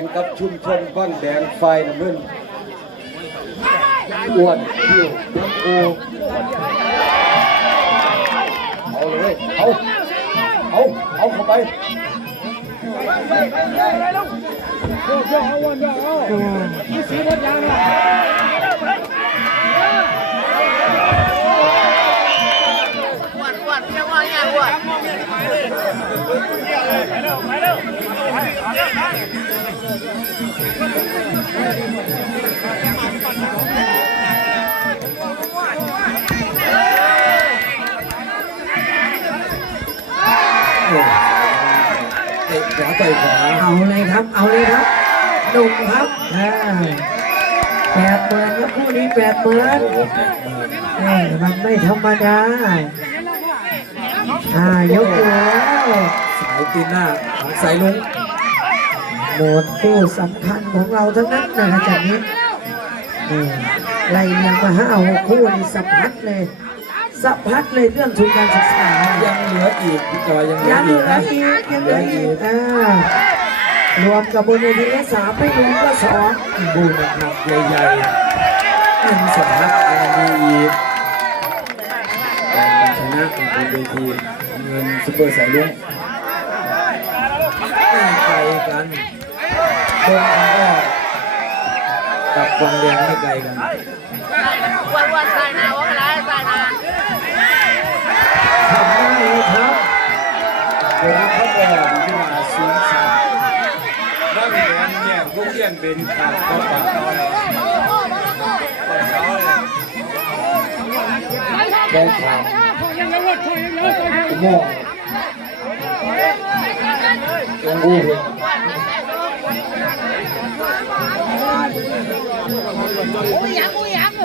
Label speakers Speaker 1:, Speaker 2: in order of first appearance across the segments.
Speaker 1: งกับชุมชนบ้านแดงไฟน้ำเงินอ้วนเที่ยวทั้งกูเอาเลยเอาเอาเอาเข้าไป
Speaker 2: เดี๋ยวเอาวันเดี๋ยวเอาไม่ซื้อรถยานหรอก
Speaker 1: เตะขวาต่อยขวา
Speaker 3: เอาเลยครับ เอาเลยครับหนุ่มครับอ่าแปดหมื่นครับคู่นี้แปดหมื่นเอ้ยมันไม่ธรรมดาอ่ายกอยู่แล้ว
Speaker 1: สายตีนหน้าของสายลุง
Speaker 3: หมดคู่สำคัญของเราทั้งนั้นนะครับจากนี้นี่ไล่เรียงมาห้าหกคู่นี่สับพัดเลย สับพัดเลยเรื่องทุนการศึกษา
Speaker 1: ยังเหลืออีกพี่จอยยังเหลือ
Speaker 3: ยังเห
Speaker 1: อี
Speaker 3: ลื
Speaker 1: ก
Speaker 3: อ
Speaker 1: นะ
Speaker 3: อีกยังเหลืออีกอ่ารวมกับบนเวทีละสามไม่รวมก็สอง
Speaker 1: บูหนักๆใหญ่ๆหนึ่งสำนักยังมีอีกการชนะบนเวทีเงินซุปเปอร์สายลุงไม่ไกลกันบนก็กับวังแดงไม่ไกลกัน
Speaker 2: อ้วนอ้วนใส่นาว่าอะไรใส่นา
Speaker 3: ทำได้เลยครับ
Speaker 1: เวลาเขาบอกที่าสูงสันบ้านแดงเนี่ยพวกเรียนเป็นการเข้าป่าแดงขาวโม่ยังอู้เลย
Speaker 2: อุ้ยยังอุ้ยยัง
Speaker 1: ขว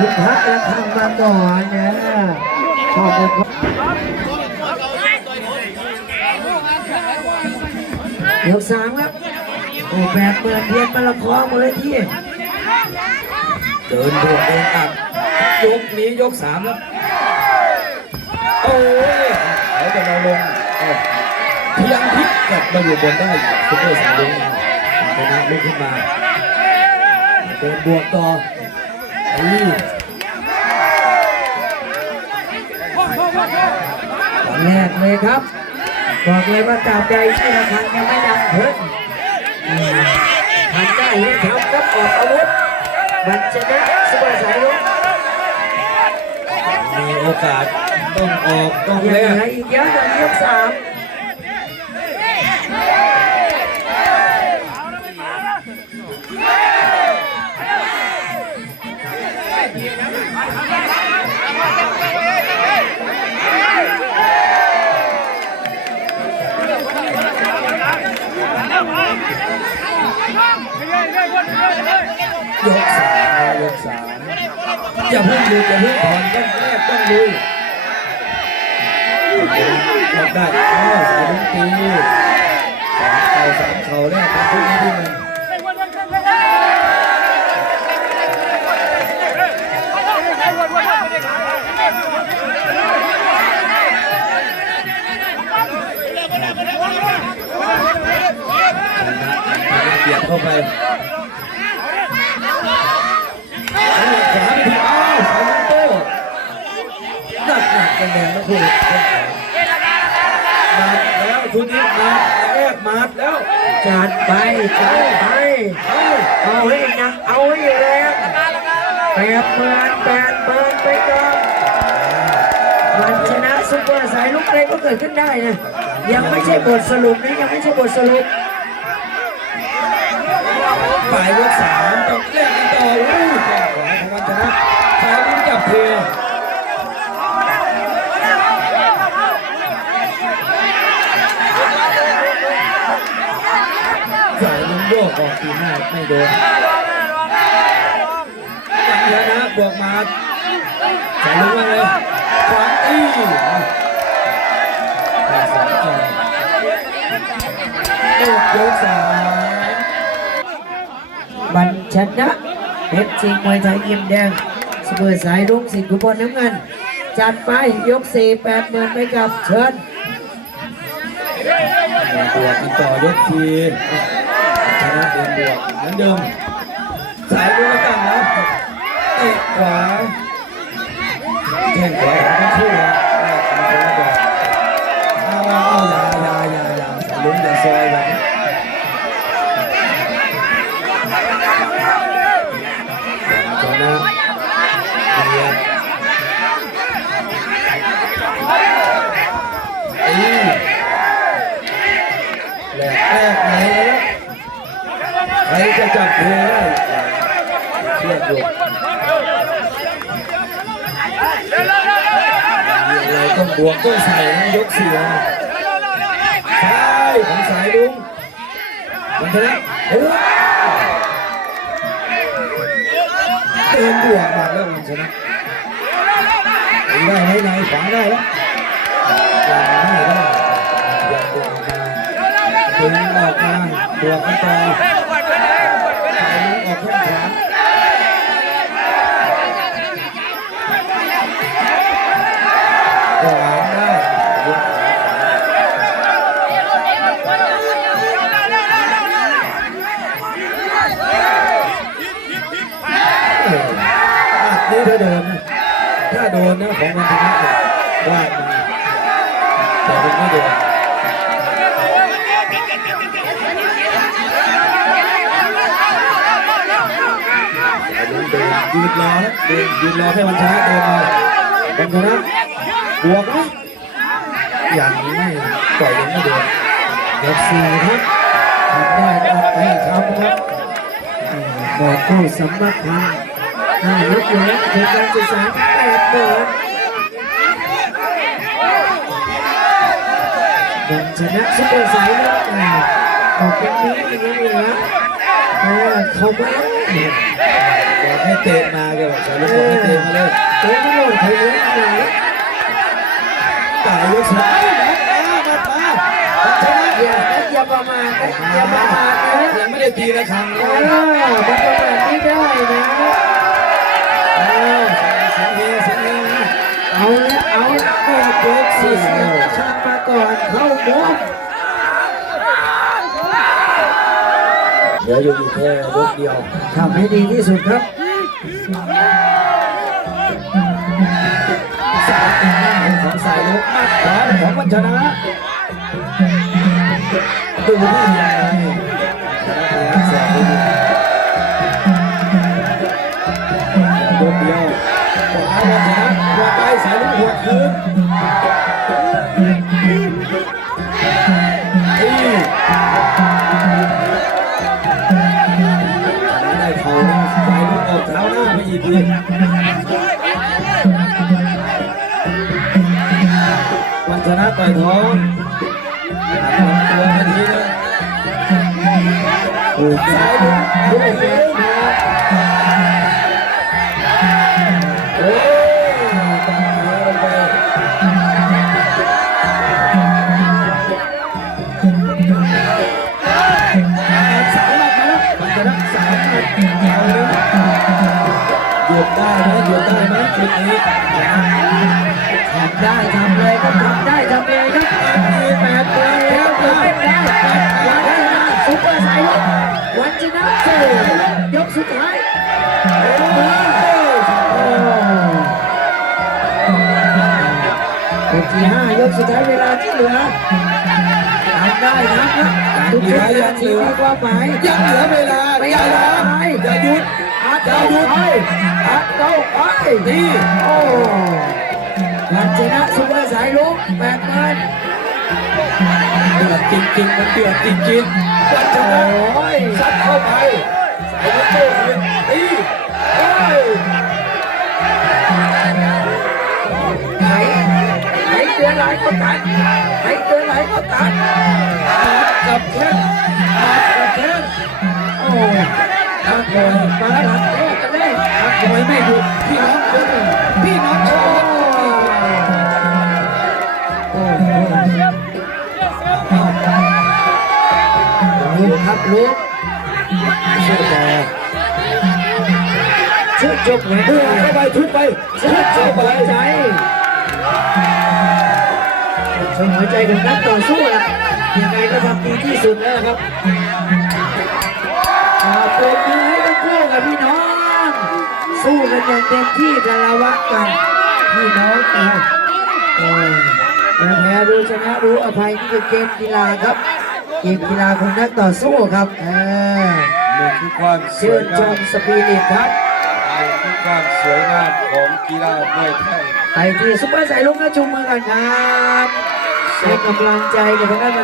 Speaker 3: คุณพระละคังมาก่อนนะขอบคุณครับเดี๋ยวสามครับ โอ้แบบเปิดเพียนมาละครหมดเลยที่
Speaker 1: เดินบวกเดินอัดยกนี้ยกสามแล้ว โอ้ยเขาจะมาลงเพียงพลิกกลับมาอยู่บนได้ซุปเปอร์สายลุงชนะลุกขึ้นมา เดินบวกต่อ
Speaker 3: แรกเลยครับ บอกเลยว่าตราบใดที่ละคังยังไม่ดังเพิ่มทำได้ให้ทำครับออกอาวุธมันชนะสุภาสายลุก
Speaker 1: มีโอกาสต้องออกต้อง
Speaker 3: ยัง
Speaker 1: แล
Speaker 3: เหลื
Speaker 1: ก
Speaker 3: ออีกเยอะอย่างยกสาม
Speaker 1: ยกสามยกสามอย่าเพิ่งดูอย่าเพิ่งผ่อนต้องแรกต้องดูยกได้อ้าวสายลุงตีสามเข่าสามเข่าแรกครับทุกนี้ที่มัน นักกันแดงนะคุณมาแล้วชุดนี้มาแรกมาแล้ว
Speaker 3: จัดไปจัดไป
Speaker 1: เอา
Speaker 3: ให้หนักเอาให้แรงแปดหมื่นแปดหมื่นไปก่อนมันชนะซุปเปอร์สายลุกเลยก็เกิดขึ้นได้นะยังไม่ใช่บทสรุปนะยังไม่ใช่บทสรุป
Speaker 1: ปลายยกสามต้องแรกกันต่ออู้แข้งขวาของวันชนะสายลุ้นจับเท ออกทีหน้าไม่โดนยังเหลือนะบวกมาสายลุงว่าไงขวางตีแปดสองต่อเอ็ดยกสาม
Speaker 3: บัญชนะเพชรชิงมวยไทยยิมแดงเสมอสายลุงสิงห์กุบลน้ำเงิน จัดไปยกสี่แปดหมื่นไปกับเชิญ
Speaker 1: บวกันต่อยกทีช นะเดินบวกเหมือนเดิม สายด้วยกันนะเตะขวาแข้งขวาของทั้งคู่นะ จะจับเธอได้เทียบอยู่อะไรต้องบวกต้องใส่ยกเสียใช่ของสายลุงมันชนะโอ้เดินบวกมาแล้วมันชนะได้ไหมนายขวาได้แล้วยังไม่ได้ยังบวกออกมาดึงออกมาบวกกันต่อสาย แข้งขวาขวางได้ยกขาขวาเอออะนี่ถ้าโดนนะถ้าโดนนะของมันชนะเนี่ว่าแต่มันไม่โดน ยืนรอแล้วยืนรอให้มันชนะเดินมามันชนะบวกไหมยังไม่ปล่อยยังไม่โดน
Speaker 3: ยกสี่ครับทำได้ก็ให้ทำครับเอ่อบอกเข้าสำนักงานห้ายกอยู่แล้วถึงการศึกษาแปดหมื่นบัญชนะซุปเปอร์สายลุงอ่าออกเป็นนี้ยังเหลือเออเขาไม่
Speaker 1: บอกให้เตะมาแกบอกสายลุกบอกให้เตะมาเลย
Speaker 3: เตะไม่โดนใครเลยไหน
Speaker 1: ต่ายยกสายมามามามาชนะ
Speaker 3: อย่าอย่าประมาทอย่าประมาทนะ
Speaker 1: ยังไม่ได้ตีระฆังเล
Speaker 3: ยมันประมาทไม่ได้นะ
Speaker 1: เอา
Speaker 3: ละเอาละโอ้ยกสี่เสียงระฆังมาก่อนเข้ามุม
Speaker 1: เดี๋ยวอยู่อีกแค่ยกเดียว
Speaker 3: ทำให้ดีที่สุดครับ
Speaker 1: สายหน้าของสายลุกมาขวาของมันชนะดูนี่ยังไงชนะไปแล้วสองดูดิยกเดียวขวามันชนะหัวไปสายลุกหัวคืน วันชนะต่อยท้องหันลำตัวทันทีนึง
Speaker 3: โอ้ย
Speaker 1: สายลุกลุกเอง ได้
Speaker 3: ทำเลยครับทำได้ทำเลยครับ
Speaker 1: มีแปดตัว
Speaker 3: แล้
Speaker 1: แล้วว
Speaker 3: เกิ
Speaker 1: เกิ
Speaker 3: ด
Speaker 1: น
Speaker 3: ไม่ได้อุปเปอร์สายลุกวันชนะเจยกสุดท้ายโอ้ยกที่ห้ายกสุดท้ายเวลาที่เหลือทำได้นะครับทุกคนยังเหลือความหมาย
Speaker 1: ยังเหลือเวลา
Speaker 3: ไม่
Speaker 1: อย่า
Speaker 3: เอา
Speaker 1: ล้า
Speaker 3: ไป
Speaker 1: อย่าหยุด
Speaker 3: อัดเอาไปอัดเอาไป
Speaker 1: ดี
Speaker 3: โอ้ ชนะซุปเปอร์สายลุกแปดพัน
Speaker 1: เดือดจริงๆมันเดือดจริงๆวันช
Speaker 3: โอ้
Speaker 1: นะ
Speaker 3: ย
Speaker 1: ซัดเข้าไปสายลูกโต้คืนตีเอ้ย
Speaker 3: ไหนไหนเตือนไหนก็ตัดไหนเตือนไหนก็ตัด
Speaker 1: หมัดกับแข้งหมัดกับแข้งนักมวยมาแล้วเอ๊ะกันเลยนักมวยไม่หยุดพี่น้อง
Speaker 3: ลุกครับลุก
Speaker 1: สู้ต่อ
Speaker 3: ชุดจบหัว
Speaker 1: เอ
Speaker 3: ใจ
Speaker 1: อเข้าไปชุดไปชุดเข้าไป
Speaker 3: ใจชมหัวใจของนักต่อสู้ล่ะยังไงก็ทำดีที่สุดแล้วล่ะครับขอบคุณมือให้ทั้งคู่กับพี่น้อง สู้กันอย่างเต็มที่กันละวักกันพี่น้องกันเออแพ้รู้ชนะรู้อภัยนี่คือเกมกีฬาครับ เกมกีฬาของนักต่อสู้ครับเออ
Speaker 4: นี่คือความส
Speaker 3: ชื่
Speaker 4: วย
Speaker 3: นช
Speaker 4: งาม
Speaker 3: มสปิริตครับ
Speaker 4: นี่คือความสวยงามของกีฬามวยไทย
Speaker 3: ไปที่ซุปเปอร์สายลุกนะจุงมือกันครับให้กำลังใจกับทางด้าน